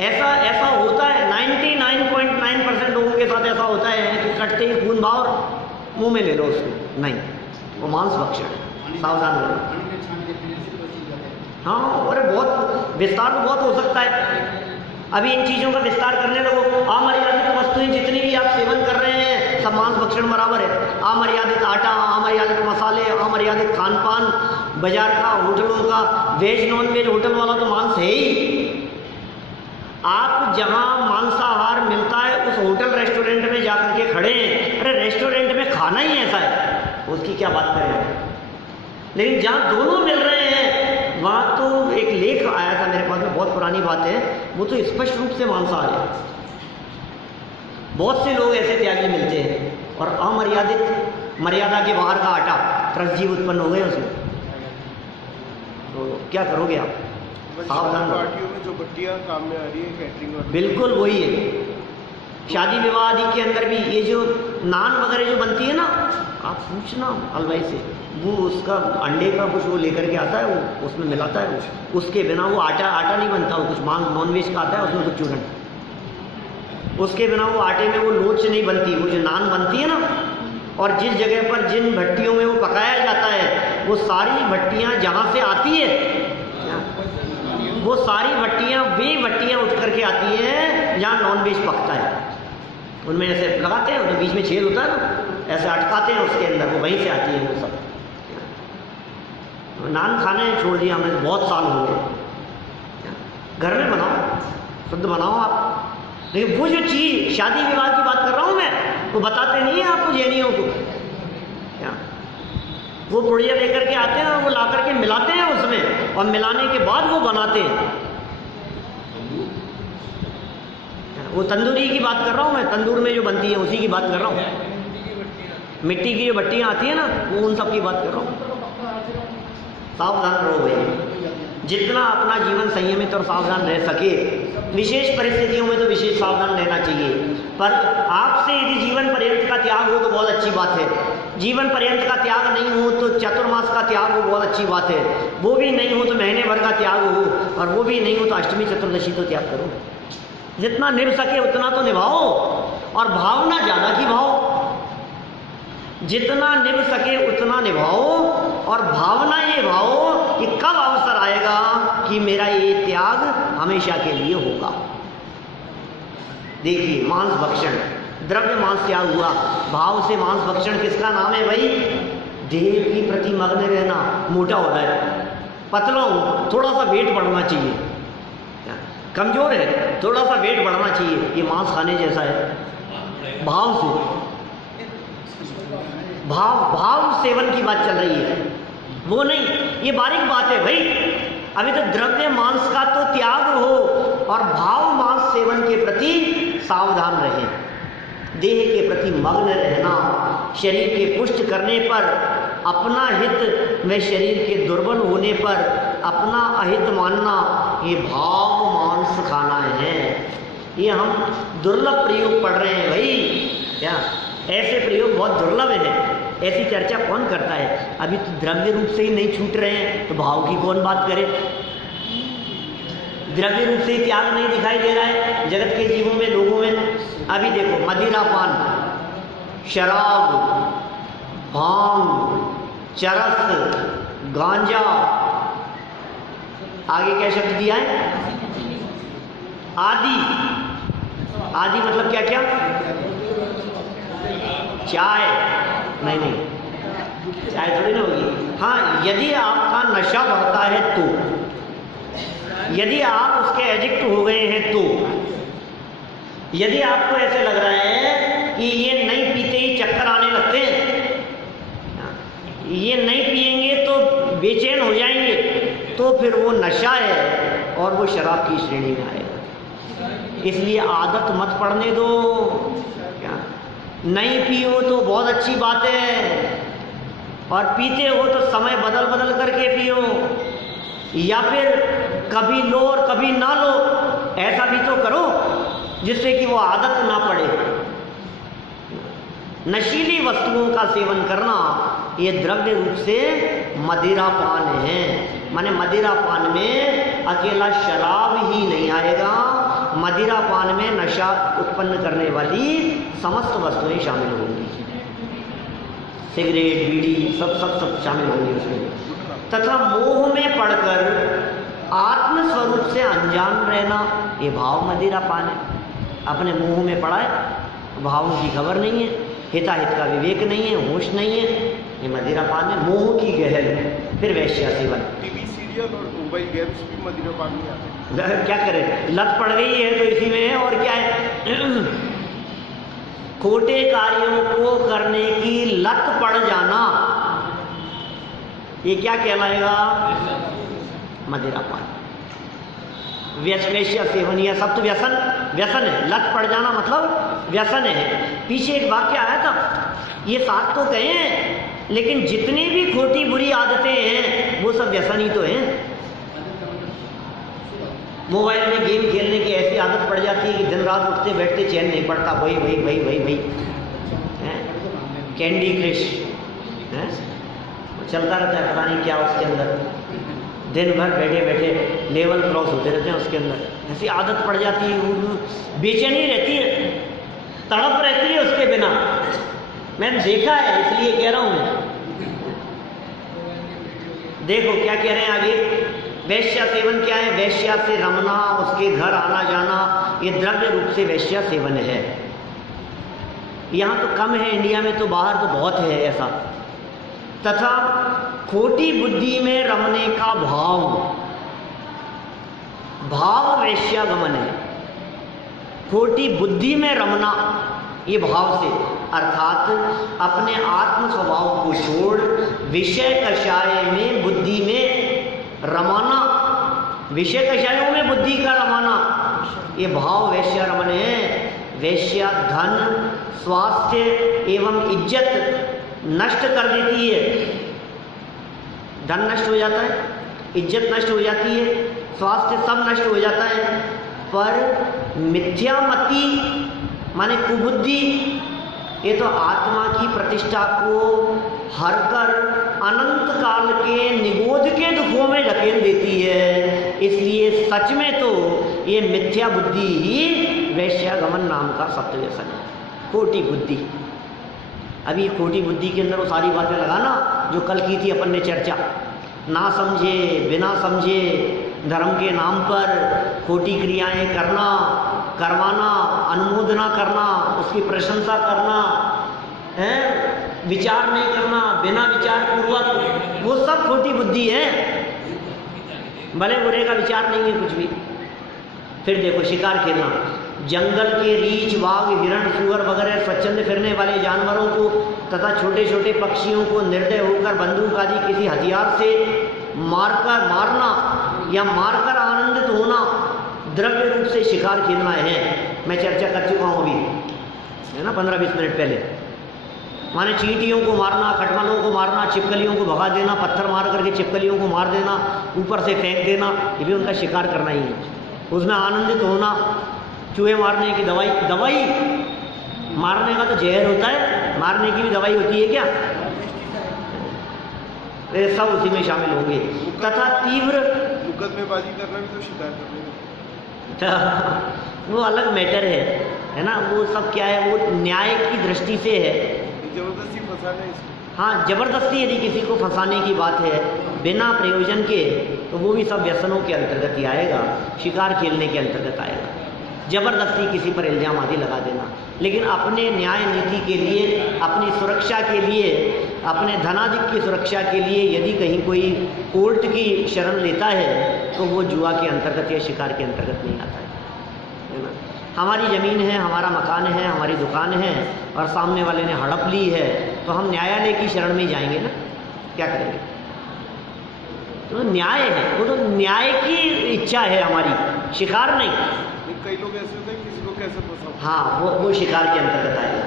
ऐसा होता है। 99.9% लोगों के साथ ऐसा होता है कि कटते ही खून भाव मुंह में ले लो उसको। नहीं, वो मांस भक्षण है, सावधान रहो। हाँ, अरे बहुत विस्तार तो बहुत हो सकता है। अभी इन चीज़ों का विस्तार करने लगो। अमर्यादित वस्तुएं जितनी भी आप सेवन कर रहे हैं सब मांस भक्षण बराबर है। अमर्यादित आटा, अमर्यादित मसाले, अमर्यादित खान पान, बाजार का, होटलों का, वेज नॉन वेज होटल वाला तो मांस है ही। आप जहाँ मांसाहार मिलता है उस होटल रेस्टोरेंट में जाकर के खड़े हैं, अरे रेस्टोरेंट में खाना ही ऐसा है, उसकी क्या बात करें। लेकिन जहाँ दोनों मिल रहे हैं वहाँ तो एक लेख आया था मेरे पास में, बहुत पुरानी बात है, वो तो स्पष्ट रूप से मांसाहार है। बहुत से लोग ऐसे त्यागी मिलते हैं और अमर्यादित मर्यादा के बाहर का आटा त्रसजीव उत्पन्न हो गए उसमें, तो क्या करोगे आप? सावधान। पार्टियों में जो भट्टियाँ काम में आ रही है कैटरिंग और बिल्कुल वही है। शादी विवाह आदि के अंदर भी ये जो नान वगैरह जो बनती है ना, आप पूछना हलवाई से, वो उसका अंडे का कुछ वो लेकर के आता है, वो उसमें मिलाता है, वो उसके बिना वो आटा नहीं बनता, वो कुछ नॉनवेज का आता है उसमें कुछ चूरन, उसके बिना वो आटे में वो लोच नहीं बनती। वो जो नान बनती है ना, और जिस जगह पर जिन भट्टियों में वो पकाया जाता है, वो सारी भट्टियाँ जहाँ से आती है, वो सारी भट्टियाँ वे भट्टियाँ उठ करके आती हैं जहाँ नॉनवेज पकता है। उनमें ऐसे लगाते हैं, उनमें बीच में छेद होता है ना, ऐसे अटकाते हैं उसके अंदर, वो वहीं से आती है वो सब। नान खाने छोड़ दिया हमने, बहुत साल हो गए। घर में बनाओ, शुद्ध बनाओ आप। लेकिन वो जो चीज़ शादी विवाह की बात कर रहा हूँ मैं, वो बताते नहीं है आपको जैनियों को क्या, वो पुड़िया लेकर के आते हैं, वो ला करके मिलाते हैं उसमें, और मिलाने के बाद वो बनाते हैं। वो तंदूरी की बात कर रहा हूँ मैं, तंदूर में जो बनती है उसी की बात कर रहा हूँ। मिट्टी की जो भट्टियाँ आती है ना, वो उन सब की बात कर रहा हूँ। सावधान रहो भैया, जितना अपना जीवन संयमित और सावधान रह सके। विशेष परिस्थितियों में तो विशेष सावधान रहना चाहिए, पर आपसे यदि जीवन पर्यंत का त्याग हो तो बहुत अच्छी बात है। जीवन पर्यंत का त्याग नहीं हो तो चतुर्मास का त्याग हो, बहुत अच्छी बात है। वो भी नहीं हो तो महीने भर का त्याग हो, और वो भी नहीं हो तो अष्टमी चतुर्दशी तो त्याग करो। जितना निभ सके उतना तो निभाओ, और भावना ज़्यादा की भाव। जितना निभ सके उतना निभाओ, और भावना ये भाओ कि कब अवसर आएगा कि मेरा ये त्याग हमेशा के लिए होगा। देखिए, मांस भक्षण, द्रव्य मांस त्याग हुआ, भाव से मांस भक्षण किसका नाम है भाई? देह की प्रति मग्न रहना। मोटा हो रहा है, पतला हूँ, थोड़ा सा वेट बढ़ना चाहिए, कमजोर है, थोड़ा सा वेट बढ़ना चाहिए, ये मांस खाने जैसा है। भाव से, भाव सेवन की बात चल रही है, वो नहीं। ये बारीक बात है भाई। अभी तो द्रव्य मांस का तो त्याग हो, और भाव मांस सेवन के प्रति सावधान रहे। देह के प्रति मग्न रहना, शरीर के पुष्ट करने पर अपना हित में शरीर के दुर्बल होने पर अपना अहित मानना, ये भाव मांस खाना है। ये हम दुर्लभ प्रयोग पढ़ रहे हैं भाई। क्या ऐसे प्रयोग बहुत दुर्लभ है, ऐसी चर्चा कौन करता है? अभी तो द्रव्य रूप से ही नहीं छूट रहे हैं, तो भाव की कौन बात करे? द्रव्य रूप से ही त्याग नहीं दिखाई दे रहा है जगत के जीवों में, लोगों में। अभी देखो, मदिरापान, शराब, भांग, चरस, गांजा, आगे क्या शब्द दिया है? आदि। आदि मतलब क्या क्या? चाय नहीं, चाय थोड़ी ना होगी। हाँ, यदि आपका नशा बढ़ता है तो, यदि आप उसके एडिक्ट हो गए हैं तो, यदि आपको ऐसे लग रहा है कि ये नहीं पीते ही चक्कर आने लगते हैं, ये नहीं पिएंगे तो बेचैन हो जाएंगे, तो फिर वो नशा है और वो शराब की श्रेणी में आएगा। इसलिए आदत मत पड़ने दो। क्या नहीं पियो तो बहुत अच्छी बात है, और पीते हो तो समय बदल बदल करके पियो, या फिर कभी लो और कभी ना लो, ऐसा भी तो करो जिससे कि वो आदत ना पड़े। नशीली वस्तुओं का सेवन करना ये द्रव्य रूप से मदिरापान है। माने मदिरापान में अकेला शराब ही नहीं आएगा, मदिरापान में नशा उत्पन्न करने वाली समस्त वस्तुएं शामिल होंगी। सिगरेट, बीड़ी, सब शामिल होंगी उसमें। तथा मोह में पड़कर आत्मस्वरूप से अनजान रहना, ये भाव मदिरापान है। अपने मोह में पड़ा है, भावों की खबर नहीं है, हिताहित का विवेक नहीं है, होश नहीं है, ये मदिरापान है। मोह की गहल, फिर वैश्या सेवन। टीवी सीरियल और मोबाइल गेम्स भी मदिरापान में आते हैं। क्या करें, लत पड़ गई है तो इसी में है, और क्या है। खोटे कार्यों को करने की लत पड़ जाना, ये क्या कहलाएगा? मदिरापान, वेश्या सेवन, यह सब तो व्यसन, व्यसन है। लत पड़ जाना मतलब व्यसन है। पीछे एक वाक्य आया था, ये 7 तो कहे हैं, लेकिन जितनी भी खोटी बुरी आदतें हैं वो सब व्यसन ही तो हैं। मोबाइल में गेम खेलने की ऐसी आदत पड़ जाती है कि दिन रात उठते बैठते चैन नहीं पड़ता, वही वही वही वही वही कैंडी क्रश है, चलता रहता है, पता नहीं क्या उसके अंदर, दिन भर बैठे बैठे लेवल क्रॉस होते रहते हैं उसके अंदर। ऐसी आदत पड़ जाती है, बेचैनी रहती है, तड़प रहती है उसके बिना। मैंने देखा है, इसलिए कह रहा हूं मैं। देखो क्या कह रहे हैं आगे, वैश्या सेवन क्या है? वैश्या से रमना, उसके घर आना जाना, ये द्रव्य रूप से वैश्या सेवन है। यहाँ तो कम है, इंडिया में तो, बाहर तो बहुत है ऐसा। तथा खोटी बुद्धि में रमने का भाव, भाव वैश्यागमन है। खोटी बुद्धि में रमना, ये भाव से, अर्थात अपने आत्म स्वभाव को छोड़ विषय कषाय में बुद्धि में रमाना, विषय कषायों में बुद्धि का रमाना, ये भाव वैश्या रमन है। वैश्या धन, स्वास्थ्य एवं इज्जत नष्ट कर देती है। धन नष्ट हो जाता है, इज्जत नष्ट हो जाती है, स्वास्थ्य सब नष्ट हो जाता है। पर मिथ्यामति माने कुबुद्धि, ये तो आत्मा की प्रतिष्ठा को हरकर अनंत काल के निगोध के दुखों में धकेल देती है। इसलिए सच में तो ये मिथ्या बुद्धि ही वैश्यागमन नाम का सत्य व्यसन है, खोटी बुद्धि। अभी खोटी बुद्धि के अंदर वो सारी बातें लगाना जो कल की थी अपन ने चर्चा, ना समझे, बिना समझे धर्म के नाम पर खोटी क्रियाएं करना, करवाना, अनुमोदना करना, उसकी प्रशंसा करना है, विचार नहीं करना, बिना विचार पूर्वक, वो सब खोटी बुद्धि है। भले बुरे का विचार नहीं है कुछ भी। फिर देखो शिकार खेलना, जंगल के रीछ, बाघ, हिरण, सुअर वगैरह स्वच्छंद फिरने वाले जानवरों को तथा छोटे छोटे पक्षियों को निर्दय होकर बंदूक आदि किसी हथियार से मारना या मारकर आनंदित होना, द्रव्य रूप से शिकार खेलना है। मैं चर्चा कर चुका हूँ अभी, है ना, 15-20 मिनट पहले। माने चींटियों को मारना, खटमलों को मारना, छिपकलियों को भगा देना, पत्थर मार करके छिपकलियों को मार देना, ऊपर से फेंक देना, ये भी उनका शिकार करना ही है। उसमें आनंदित होना, चूहे मारने की दवाई मारने का तो जहर होता है, मारने की भी दवाई होती है क्या? वे सब उसी में शामिल होंगे। तथा तीव्र मुकदमेबाजी करना भी तो शिकार करना, वो अलग मैटर है ना। वो सब क्या है, वो न्याय की दृष्टि से है, जबरदस्ती फंसाना है इसको। हाँ, जबरदस्ती यदि किसी को फंसाने की बात है बिना प्रयोजन के, तो वो भी सब व्यसनों के अंतर्गत ही आएगा, शिकार खेलने के अंतर्गत आएगा। जबरदस्ती किसी पर इल्जाम आदि लगा देना। लेकिन अपने न्याय नीति के लिए, अपनी सुरक्षा के लिए, अपने धनाधिक की सुरक्षा के लिए यदि कहीं कोई कोर्ट की शरण लेता है तो वो जुआ के अंतर्गत या शिकार के अंतर्गत नहीं आता है ना। हमारी ज़मीन है, हमारा मकान है, हमारी दुकान है और सामने वाले ने हड़प ली है, तो हम न्यायालय की शरण में जाएंगे ना, क्या करेंगे? तो न्याय है, वो तो न्याय की इच्छा है हमारी, शिकार नहीं। कई लोग ऐसे होते हैं, किसी को कैसे फंसाओ, हाँ, वो शिकार के अंतर्गत आएगा।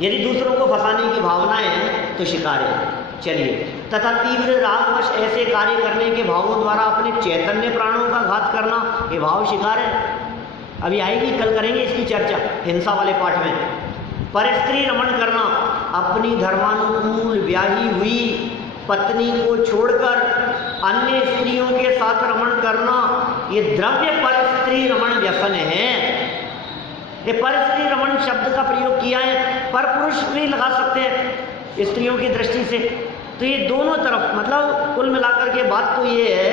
यदि दूसरों को फंसाने की भावना है तो शिकार है। चलिए, तथा तीव्र रागवश ऐसे कार्य करने के भावों द्वारा अपने चैतन्य प्राणों का घात करना, ये भाव शिकार है। अभी आएगी, कल करेंगे इसकी चर्चा हिंसा वाले पाठ में। परस्त्री रमण करना, अपनी धर्मानुकूल ब्याही हुई पत्नी को छोड़कर अन्य स्त्रियों के साथ रमण करना, ये द्रव्य परस्त्री रमण व्यसन है। ये परस्त्री रमण शब्द का प्रयोग किया है, पर पुरुष भी लगा सकते हैं स्त्रियों की दृष्टि से। तो ये दोनों तरफ, मतलब कुल मिलाकर के बात तो ये है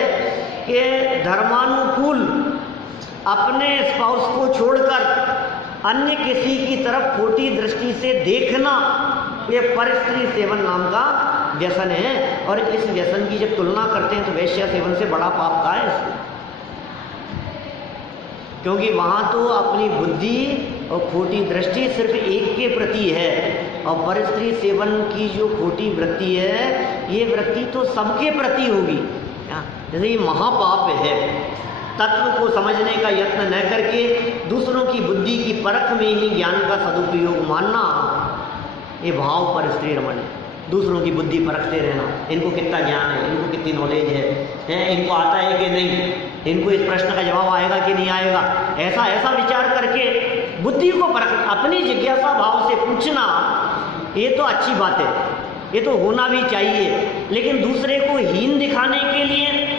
कि धर्मानुकूल अपने स्पाउस को छोड़कर अन्य किसी की तरफ खोटी दृष्टि से देखना, ये परस्त्री सेवन नाम का व्यसन है। और इस व्यसन की जब तुलना करते हैं तो वैश्या सेवन से बड़ा पाप का है इसको। क्योंकि वहाँ तो अपनी बुद्धि और खोटी दृष्टि सिर्फ एक के प्रति है, और परस्त्री सेवन की जो खोटी वृत्ति है ये वृत्ति तो सबके प्रति होगी। जैसे ये महापाप है, तत्व को समझने का यत्न न करके दूसरों की बुद्धि की परख में ही ज्ञान का सदुपयोग मानना, ये भाव पर स्त्री रमण है। दूसरों की बुद्धि परखते रहना, इनको कितना ज्ञान है, इनको कितनी नॉलेज है, इनको आता है कि नहीं, इनको इस प्रश्न का जवाब आएगा कि नहीं आएगा, ऐसा विचार करके बुद्धि को परख, अपनी जिज्ञासा भाव से पूछना, ये तो अच्छी बात है, ये तो होना भी चाहिए। लेकिन दूसरे को हीन दिखाने के लिए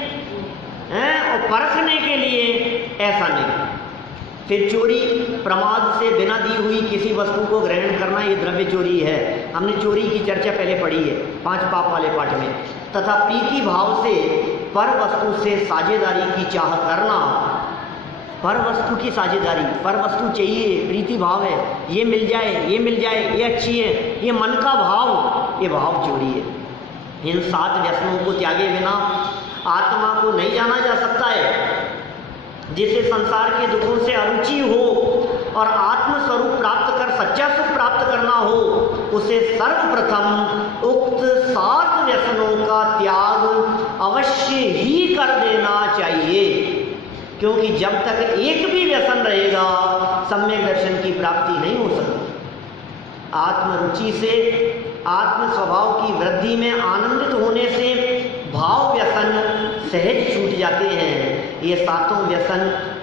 और परखने के लिए ऐसा नहीं। फिर चोरी, प्रमाद से बिना दी हुई किसी वस्तु को ग्रहण करना, ये द्रव्य चोरी है। हमने चोरी की चर्चा पहले पढ़ी है 5 पाप वाले पाठ में। तथा प्रीति भाव से पर वस्तु से साझेदारी की चाह करना, पर वस्तु की साझेदारी, पर वस्तु चाहिए, प्रीति भाव है, ये मिल जाए, ये मिल जाए, ये अच्छी है, ये मन का भाव, ये भाव चोरी है। इन 7 व्यसनों को त्यागे बिना आत्मा को नहीं जाना जा सकता है। जिसे संसार के दुखों से अरुचि हो और आत्म स्वरूप प्राप्त कर सच्चा सुख प्राप्त करना हो, उसे सर्वप्रथम उक्त 7 व्यसनों का त्याग अवश्य ही कर देना चाहिए। क्योंकि जब तक एक भी व्यसन रहेगा सम्यक दर्शन की प्राप्ति नहीं हो सकती। आत्मरुचि से, आत्म स्वभाव की वृद्धि में आनंदित होने से भाव व्यसन सहज छूट जाते हैं। ये 7 व्यसन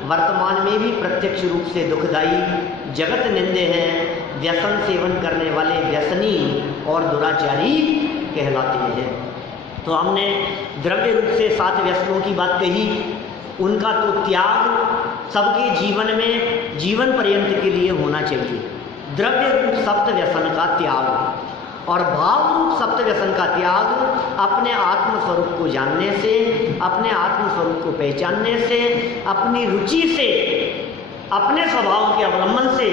वर्तमान में भी प्रत्यक्ष रूप से दुखदायी, जगत निंदे हैं। व्यसन सेवन करने वाले व्यसनी और दुराचारी कहलाते हैं। तो हमने द्रव्य रूप से 7 व्यसनों की बात कही, उनका तो त्याग सबके जीवन में जीवन पर्यंत के लिए होना चाहिए। द्रव्य रूप 7 व्यसन का त्याग और भाव रूप 7 व्यसन का त्याग अपने आत्म स्वरूप को जानने से, अपने आत्म स्वरूप को पहचानने से, अपनी रुचि से, अपने स्वभाव के अवलंबन से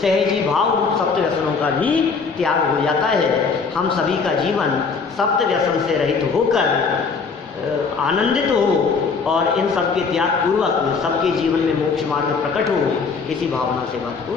सहजी भाव रूप 7 व्यसनों का भी त्याग हो जाता है। हम सभी का जीवन 7 व्यसन से रहित होकर आनंदित हो और इन सब के त्याग पूर्वक सबके जीवन में मोक्ष मार्ग प्रकट हो, इसी भावना से बात को